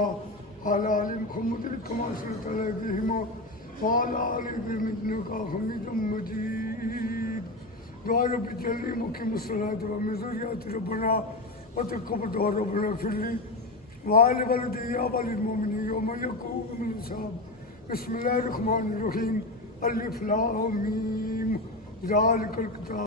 على آل محمد كما صليت على إبراهيم وعلى آل إبراهيم إنك حميد مجيد دعاء رب اجعلني مقيم الصلاة ومن ذريتي ربنا وتقبل دعاء ربنا اغفر لي وعلى والدي وللمؤمنين يوم يقوم الحساب بسم الله الرحمن الرحيم ألف لام ميم ذلك الكتاب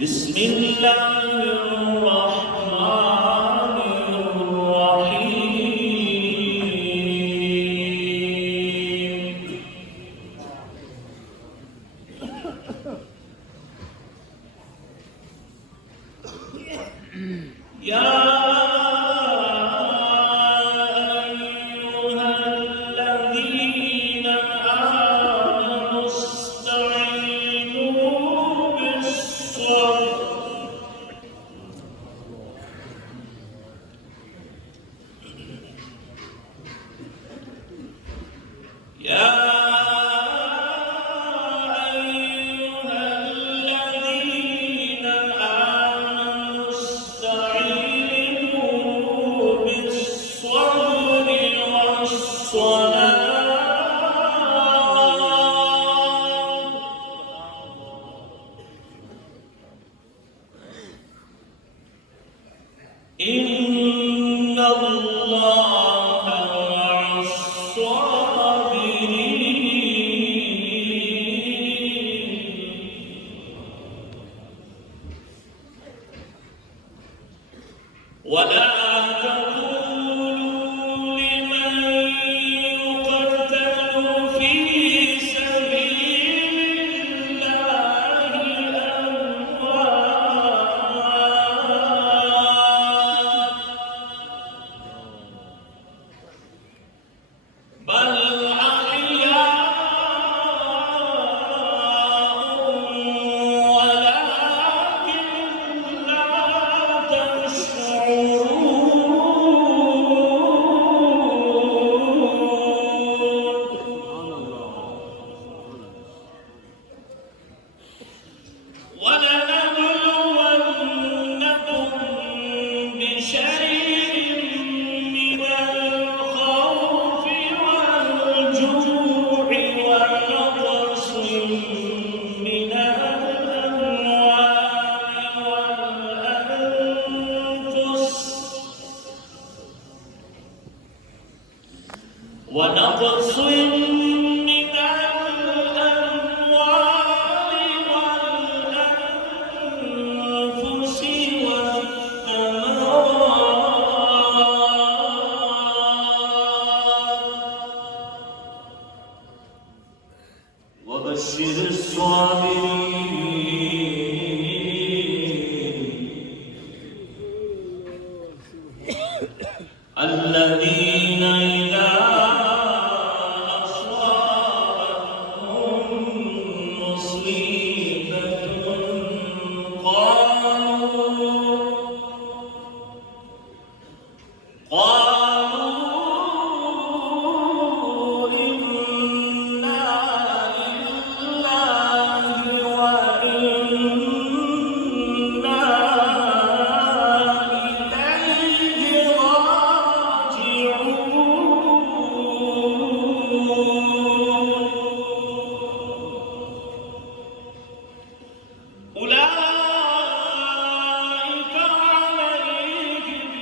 بسم الله الرحمن الرحيم يا إن الله مع الصابرين ولا تقولوا لمن يقتل في سبيل الله أموات بل أحياء ولكن لا ولنبلونكم بشيء من الخوف والجوع ونقص من الأموال الذين إذا أصابتهم مصيبة قالوا إنا لله وإنا إليه راجعون أولئك عليهم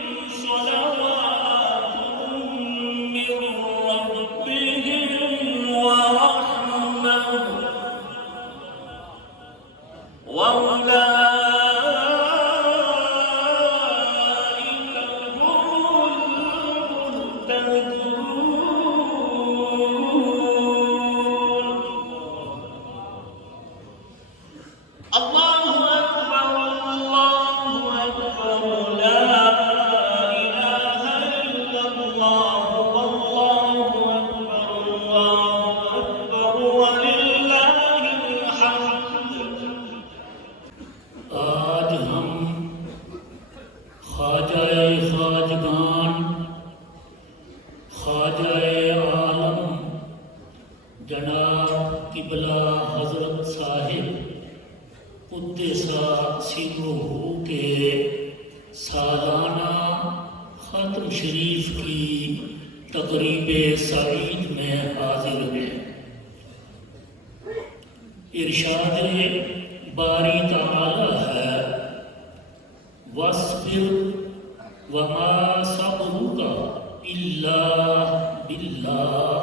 صلوات من ربهم ورحمة وأولئك هم المهتدون الله أكبر الله أكبر لا إله إلا الله والله أكبر ولله الحمد آج ہم خواجہ خواجگان خواجہ عالم جناب قبلہ حضرت صاحب قدسہ سرہ کے سالانہ ختم شریف کی تقریب سعید میں حاضر ہیں۔ ارشاد باری تعالی ہے وَاصْبِرْ وَمَا صَبْرُكَ إِلَّا بِاللَّهِ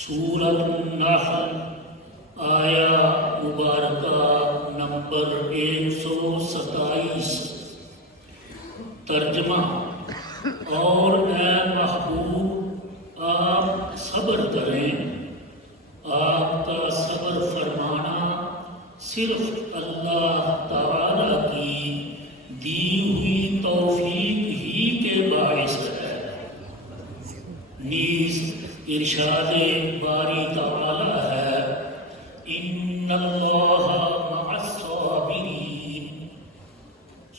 سورۃ النحل آیا مبارکہ نمبر 127۔ ترجمہ: اور اے محبوب آپ صبر کریں، آپ کا صبر فرمانا صرف اللہ تعالی کی دی ہوئی توفیق ہی کے باعث ہے۔ نیز ارشاد باری تعالی ہے ان اللہ مع الصابرین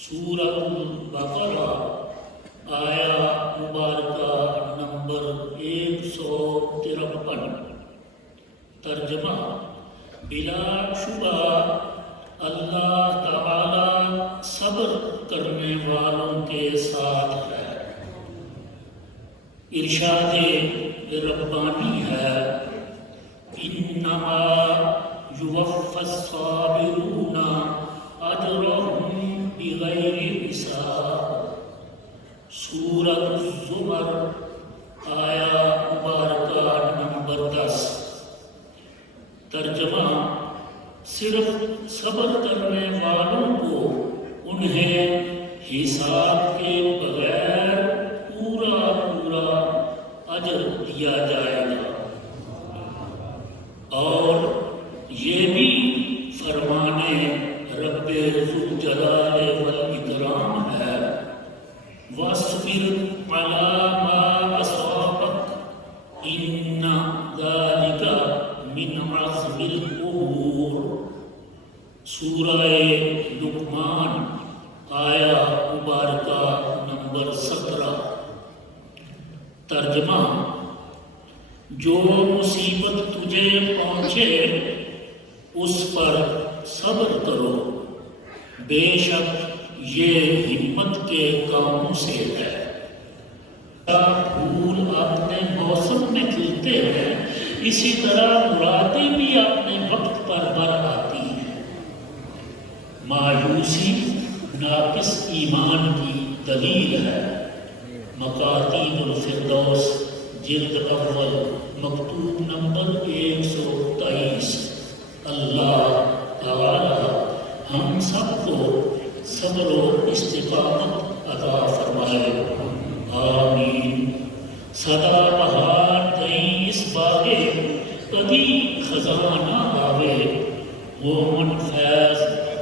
سورۃ البقرہ آیا مبارکہ نمبر 153۔ ترجمہ: بلا شبہ اللہ تعالی صبر کرنے والوں کے ساتھ ہے۔ ارشاد ربانی ہے انما یوفی الصابرون اجرهم بغیر حساب سورۃ الزمر آیا مبارکہ نمبر 10۔ ترجمہ: صرف صبر کرنے والوں کو انہیں حساب کے بغیر پورا اجر دیا جائے گا۔ اور یہ بھی فرمان رب ذوالجلال والاکرام ہے وَاصْبِرْ عَلَىٰ مَا أَصَابَكَ إِنَّ ذَلِكَ مِنْ عَزْمِ الْأُمُورِ سورہ لقمان آیا مبارکہ نمبر 17۔ ترجمہ: جو مصیبت تجھے پہنچے اس پر صبر کرو، بے شک یہ ہمت کے کاموں سے ہے۔ پھول اپنے موسم میں کھلتے ہیں، اسی طرح مرادیں بھی اپنے وقت پر بر آتی ہیں۔ مایوسی ناقص ایمان کی دلیل ہے۔ مکاتیب الفردوس جلد اول مکتوب نمبر 123۔ اللہ تعالی ہم سب کو صبر و استقامت عطا فرمائے، آمین۔ سدا بہار گئی اس باغے کبھی خزانہ پاوے وہ من فیض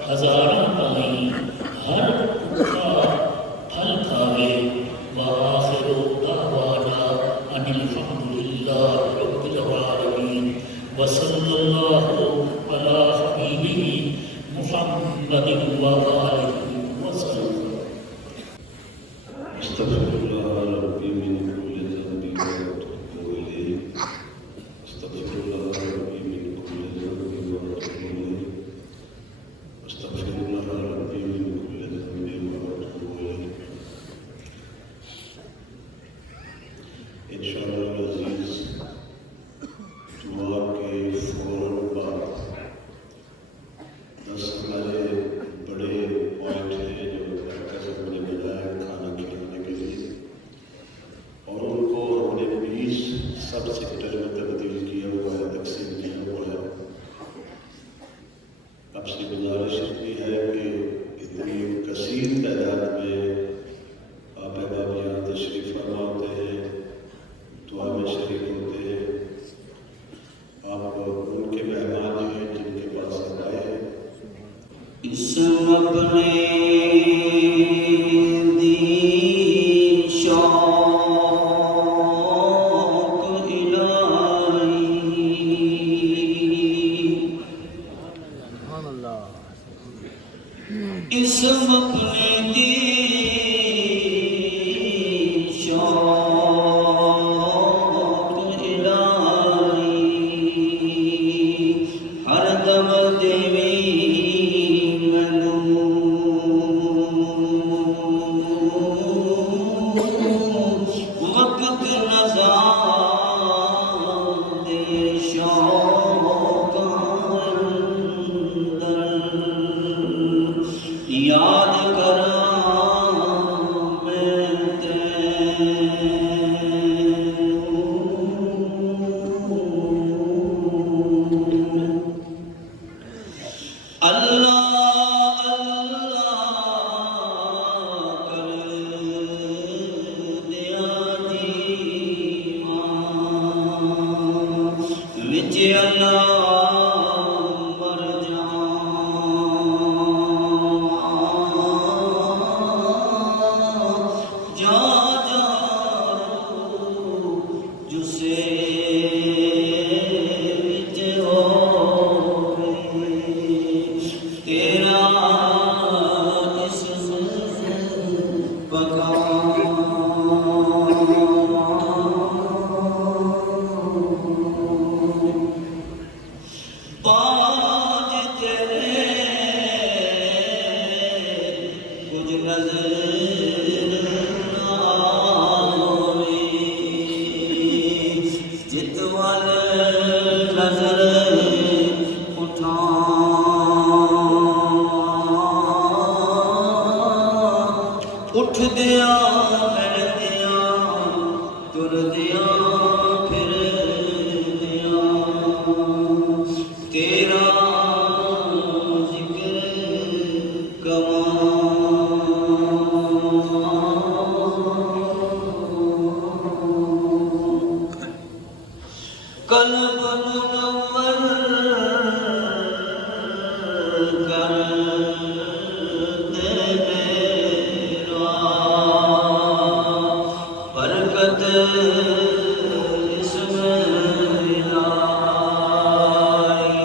ہزاراں تائیں ہر بھوکا پھل کھاوے وآخر دعوانا ان الحمد للہ رب العالمین وصلی اللہ علی حبیبہ محمد وآلہ وسلم. استغفر الله ربي من كل ذنب واتوب اليه. استغفر الله ربي من كل ذنب واتوب اليه. استغفر الله ربي من كل ذنب واتوب اليه. انشاءاللہ العزیز دعا کے فوراً بعد 10 ہمارے بڑے پوائنٹ ہیں جو مرکز ہم نے بنایا کھانا کھلانے کے لیے، اور ان کو ہم نے 20 سب سیکٹر میں تبدیل کیا ہوا ہے، تقسیم کیا ہوا ہے. آپ سے گزارش اتنی ہے کہ اتنی کثیر تعداد میں آپ احباب یہاں تشریف فرما ہوتے ہیں، دعا میں شریک ہوتے ہیں. آپ ان کے مہمان ہیں جن کے پاس آپ آئے ہیں. اسم اپنے دی شوق الہی، اسم اپنے دی شوق الہی، ہر دم دیوی وقت نظر دے شوق اندر، یاد کراں میں اللہ اٹھ دیا بیٹھ دیا تر دیا پھر دیا، تیرا ذکر قلب منور کر دے میرا، برکت اس میں لائی.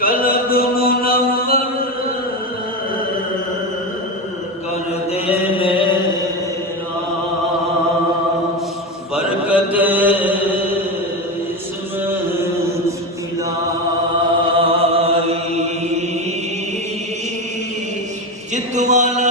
قلب منور کر دے میرا، برکت اس میں لائی. جت والا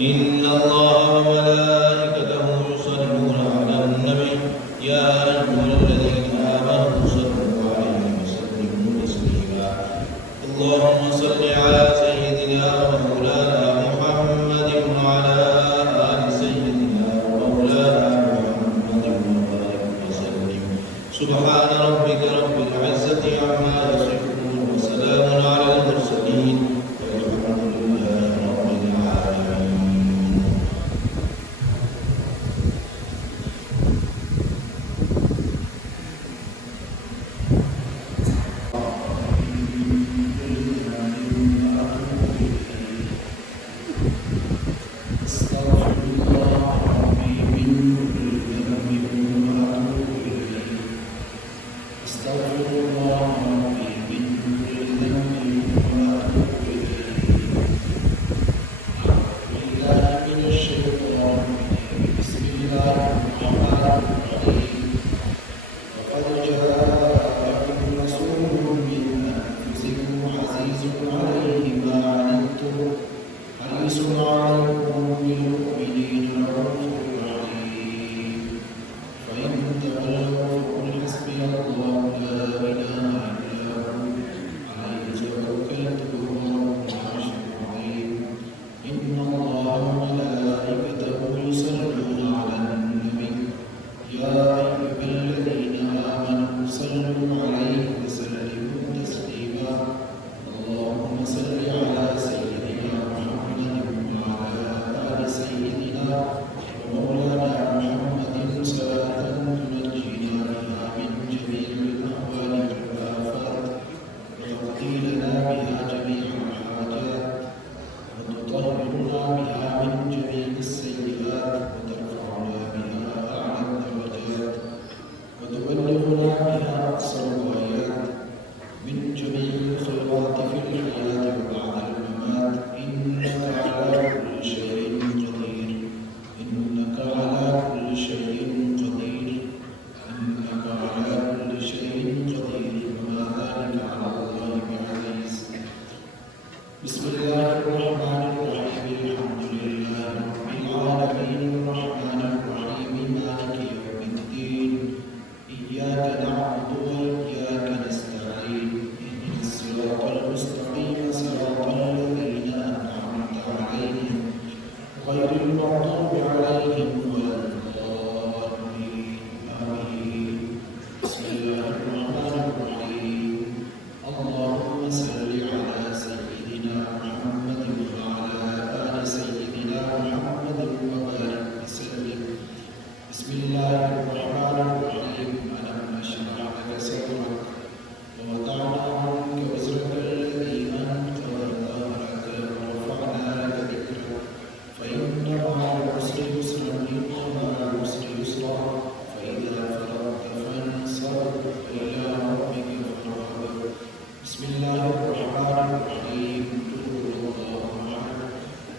إن الله وملائكته يصلون على النبي يا أيها الذين آمنوا صلوا عليه وسلموا تسليما اللهم صل على سيدنا ومولانا محمد وعلى آل سيدنا ومولانا محمد وبارك وسلم سبحان ربك رب العزة عما يصفون وسلام على المرسلين والحمد لله رب العالمين. شيء غير المغضوب عليهم ولا الضالين آمين. بسم الله الرحمن الرحيم. اللهم صل على سيدنا محمد وعلى آل سيدنا محمد وبارك وسلم. بسم الله الرحمن الرحيم. ألم نشرح لك صدرك ووضعنا عنك وزرك الذي أنقض ظهرك ورفعنا لك ذكرك فإن مع العسر يسرا إن مع العسر يسرا فإذا فرغت فانصب إلى ربك فارغب. بسم الله الرحمن الرحيم. قل هو الله أحد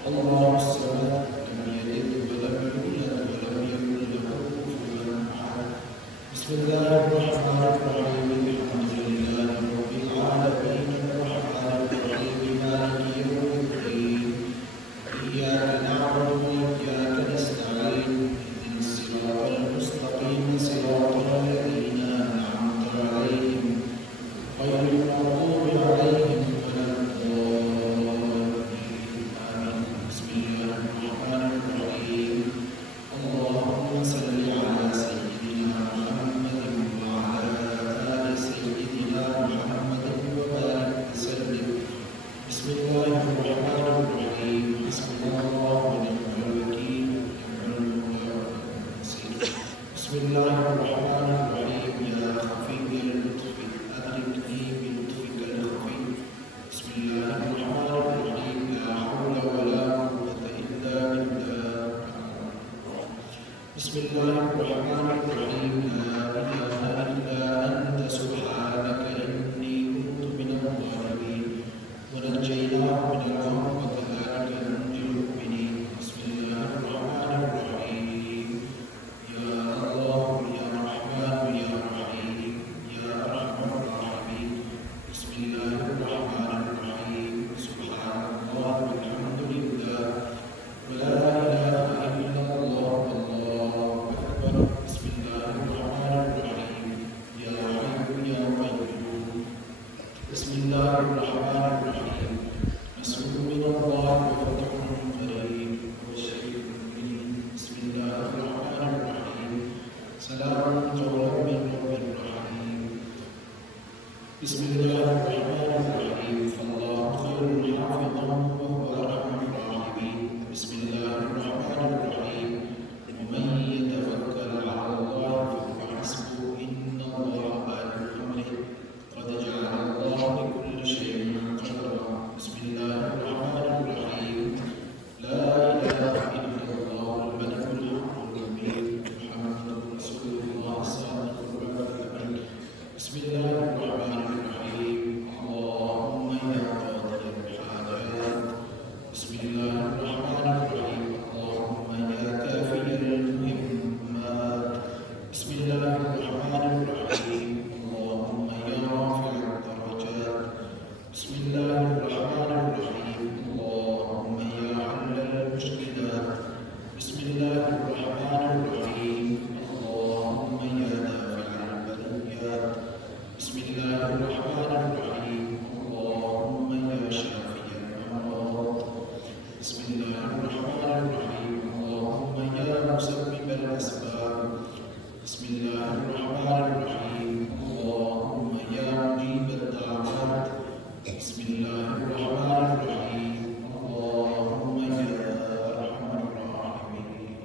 الله الصمد لم يلد ولم يولد ولم يكن له كفوا أحد. بسم الله الرحمن الرحيم. الحمد لله رب العالمين الرحمن الرحيم مالك يوم الدين إياك نعبد وإياك نستعين اهدنا الصراط المستقيم صراط الذين أنعمت عليهم غير المغضوب عليهم ولا الضالين آمين. بسم الله الرحمن الرحيم. اللهم صل على سيدنا محمد وعلى آل سيدنا محمد وبارك وسلم. بسم الله الرحمن الرحيم. حسبنا الله ونعم الوكيل نعم المولى ونعم النصير. بسم الله الرحمن الرحيم. يا خفي اللطف أدركني بلطفك الخفي. بسم الله الرحمن الرحيم. لا حول ولا قوة إلا بالله. بسم الله الرحمن الرحيم. لا إله إلا أنت سبحانك إني كنت من الظالمين. ونجيناه من الغم وكذلك ننجي المؤمنين. بسم الله الرحمن الرحيم. يا الله يا رحمن يا رحيم يا أرحم الراحمين. بسم الله الرحمن الرحيم. سبحان الله والحمد لله ولا إله إلا الله والله أكبر. بسم الله الرحمن الرحيم. يا حي يا قيوم. بسم الله الرحمن الرحيم. نصر من الله وفتح قريب وبشر المؤمنين. بسم الله الرحمن الرحيم. سلام قولا من رب رحيم. بسم الله الرحمن الرحيم. فالله خير حافظا وهو أرحم الراحمين. بسم الله الرحمن الرحيم. ومن يتوكل على الله فهو حسبه إن الله بالغ أمره قد جعل الله لكل شيء قدرا. بسم الله الرحمن الرحيم. لا إله إلا الله الملك الحق المبين محمد رسول الله صادق الوعد الأمين. بسم الله الرحمن الرحيم. اللهم يا قاضي الحاجات. بسم الله الرحمن الرحيم. اللهم يا كافي المهمات. بسم الله الرحمن الرحيم. اللهم يا رافع الدرجات. بسم الله الرحمن الرحيم. اللهم يا حل المشكلات. بسم الله الرحمن الرحيم. اللهم يا دافع البليات. بسم الله الرحمن الرحيم. اللهم يا شافي الأمراض. بسم الله الرحمن الرحيم. اللهم يا مسبب الأسباب. بسم الله الرحمن الرحيم. اللهم يا مجيب الدعوات. بسم الله الرحمن الرحيم. اللهم يا أرحم الراحمين.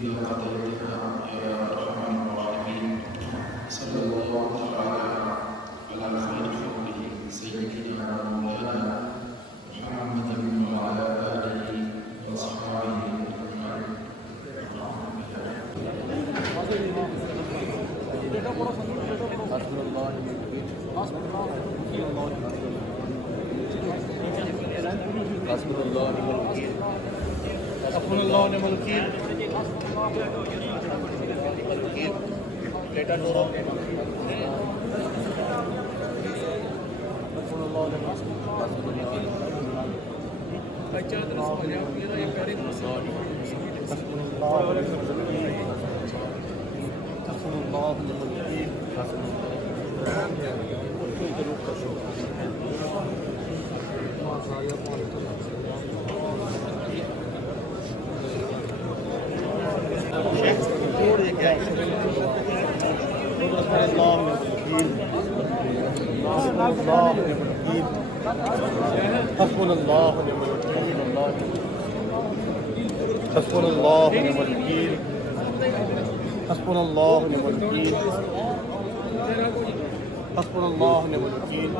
إلى قضيتها يا أرحم الراحمين. صلى الله تعالى على خير خلقه سيدنا ومولانا محمد وعلى آله وصحبه أجمعين. حسبنا الله ونعم الوكيل. حسبنا الله ونعم الوكيل. حسبنا الله ونعم الوكيل. حسبنا الله ونعم الوكيل. حسبنا الله ونعم الوكيل.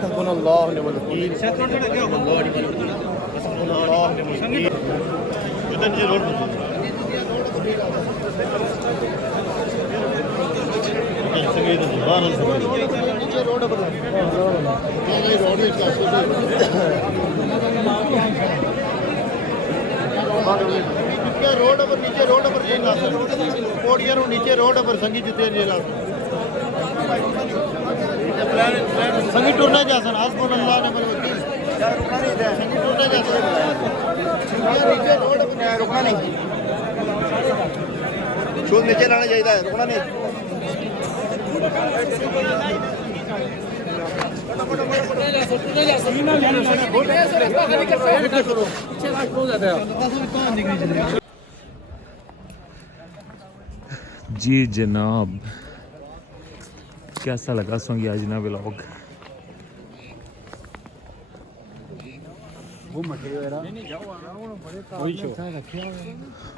حسبنا الله ونعم الوكيل. حسبنا الله ونعم الوكيل. نیچے روڈ پر پوڑیاں نیچے روڈ پر سنگی جتے سنگی ٹورنا جا سن حسبنا اللہ ونعم الوکیل. سنگی ٹورنا جا سن نیچے روڈ پر رکنا نہیں. شوز نیچے لانا چاہیے رکنا نہیں. جی جناب، کیسا لگا سونگی آج نا ولاگ؟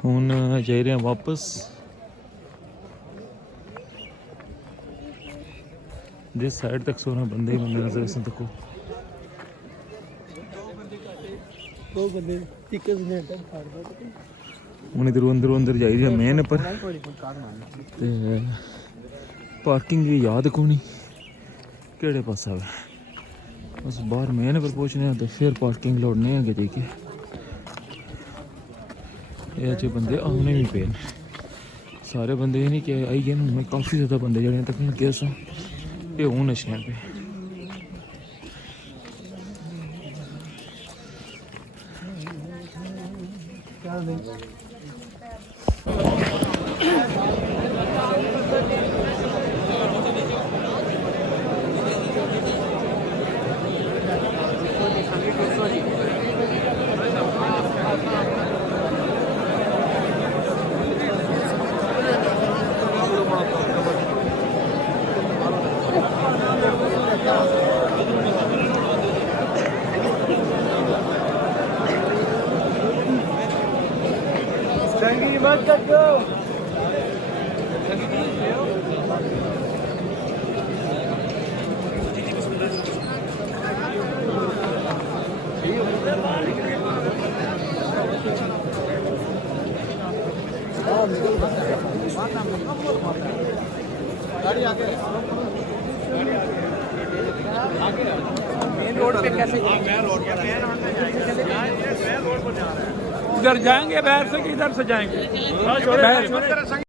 ہوں جا رہے ہیں واپس. جس سائڈ تک سونا بندے ہی بندے نظر اسے تکو. ہوں ادھر اندر جائی رہے مین پر. پارکنگ بھی یاد کونی کہڑے پاس آئے. بس باہر مین پر پہنچنے تو پھر پارکنگ لوڑنے آگے دے کے یہ اچھے بندے آنے بھی پے. سارے بندے یہ نہیں کہ آئی گئے میں کافی زیادہ بندے جڑے تک لگے سو یہ ہوں نشیاں پہ. ادھر جائیں گے باہر سے کہ ادھر سے جائیں گے؟